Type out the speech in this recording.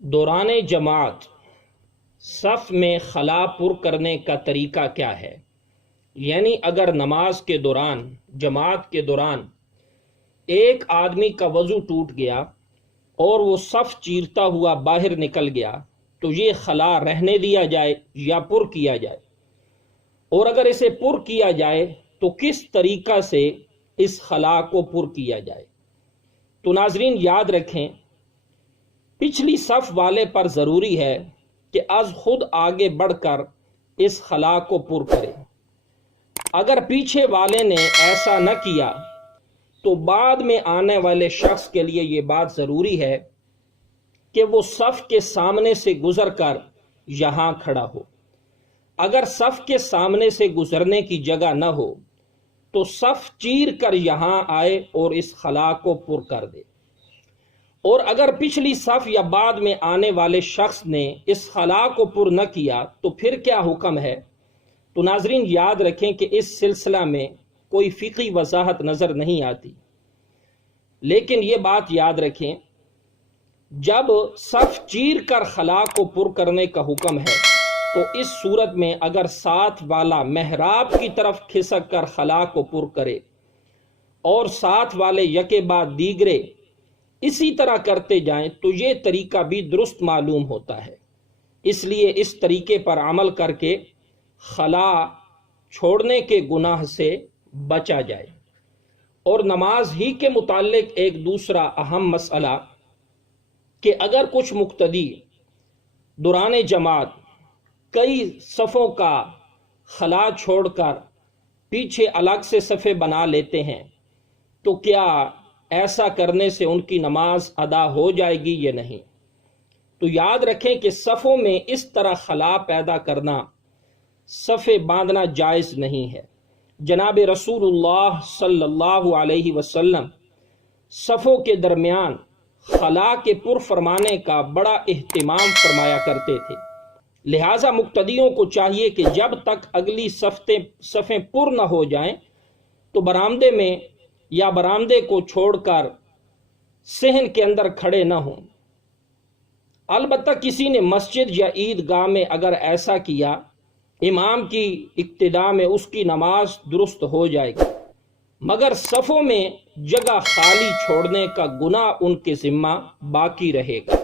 دوران جماعت صف میں خلا پر کرنے کا طریقہ کیا ہے؟ یعنی اگر نماز کے دوران، جماعت کے دوران ایک آدمی کا وضو ٹوٹ گیا اور وہ صف چیرتا ہوا باہر نکل گیا تو یہ خلا رہنے دیا جائے یا پر کیا جائے؟ اور اگر اسے پر کیا جائے تو کس طریقہ سے اس خلا کو پر کیا جائے؟ تو ناظرین یاد رکھیں، پچھلی صف والے پر ضروری ہے کہ از خود آگے بڑھ کر اس خلا کو پر کرے۔ اگر پیچھے والے نے ایسا نہ کیا تو بعد میں آنے والے شخص کے لیے یہ بات ضروری ہے کہ وہ صف کے سامنے سے گزر کر یہاں کھڑا ہو۔ اگر صف کے سامنے سے گزرنے کی جگہ نہ ہو تو صف چیر کر یہاں آئے اور اس خلا کو پر کر دے۔ اور اگر پچھلی صف یا بعد میں آنے والے شخص نے اس خلا کو پر نہ کیا تو پھر کیا حکم ہے؟ تو ناظرین یاد رکھیں کہ اس سلسلہ میں کوئی فقہی وضاحت نظر نہیں آتی، لیکن یہ بات یاد رکھیں، جب صف چیر کر خلا کو پر کرنے کا حکم ہے تو اس صورت میں اگر ساتھ والا محراب کی طرف کھسک کر خلا کو پر کرے اور ساتھ والے یکے بعد دیگرے اسی طرح کرتے جائیں تو یہ طریقہ بھی درست معلوم ہوتا ہے۔ اس لیے اس طریقے پر عمل کر کے خلا چھوڑنے کے گناہ سے بچا جائے۔ اور نماز ہی کے متعلق ایک دوسرا اہم مسئلہ کہ اگر کچھ مقتدی دوران جماعت کئی صفوں کا خلا چھوڑ کر پیچھے الگ سے صفیں بنا لیتے ہیں تو کیا ایسا کرنے سے ان کی نماز ادا ہو جائے گی یا نہیں؟ تو یاد رکھیں کہ صفوں میں اس طرح خلا پیدا کرنا، صفیں باندھنا جائز نہیں ہے۔ جناب رسول اللہ صلی اللہ علیہ وسلم صفوں کے درمیان خلا کے پر فرمانے کا بڑا اہتمام فرمایا کرتے تھے، لہٰذا مقتدیوں کو چاہیے کہ جب تک اگلی صفیں پر نہ ہو جائیں تو برآمدے میں یا برآمدے کو چھوڑ کر صحن کے اندر کھڑے نہ ہوں۔ البتہ کسی نے مسجد یا عیدگاہ میں اگر ایسا کیا، امام کی اقتداء میں اس کی نماز درست ہو جائے گی، مگر صفوں میں جگہ خالی چھوڑنے کا گناہ ان کے ذمہ باقی رہے گا۔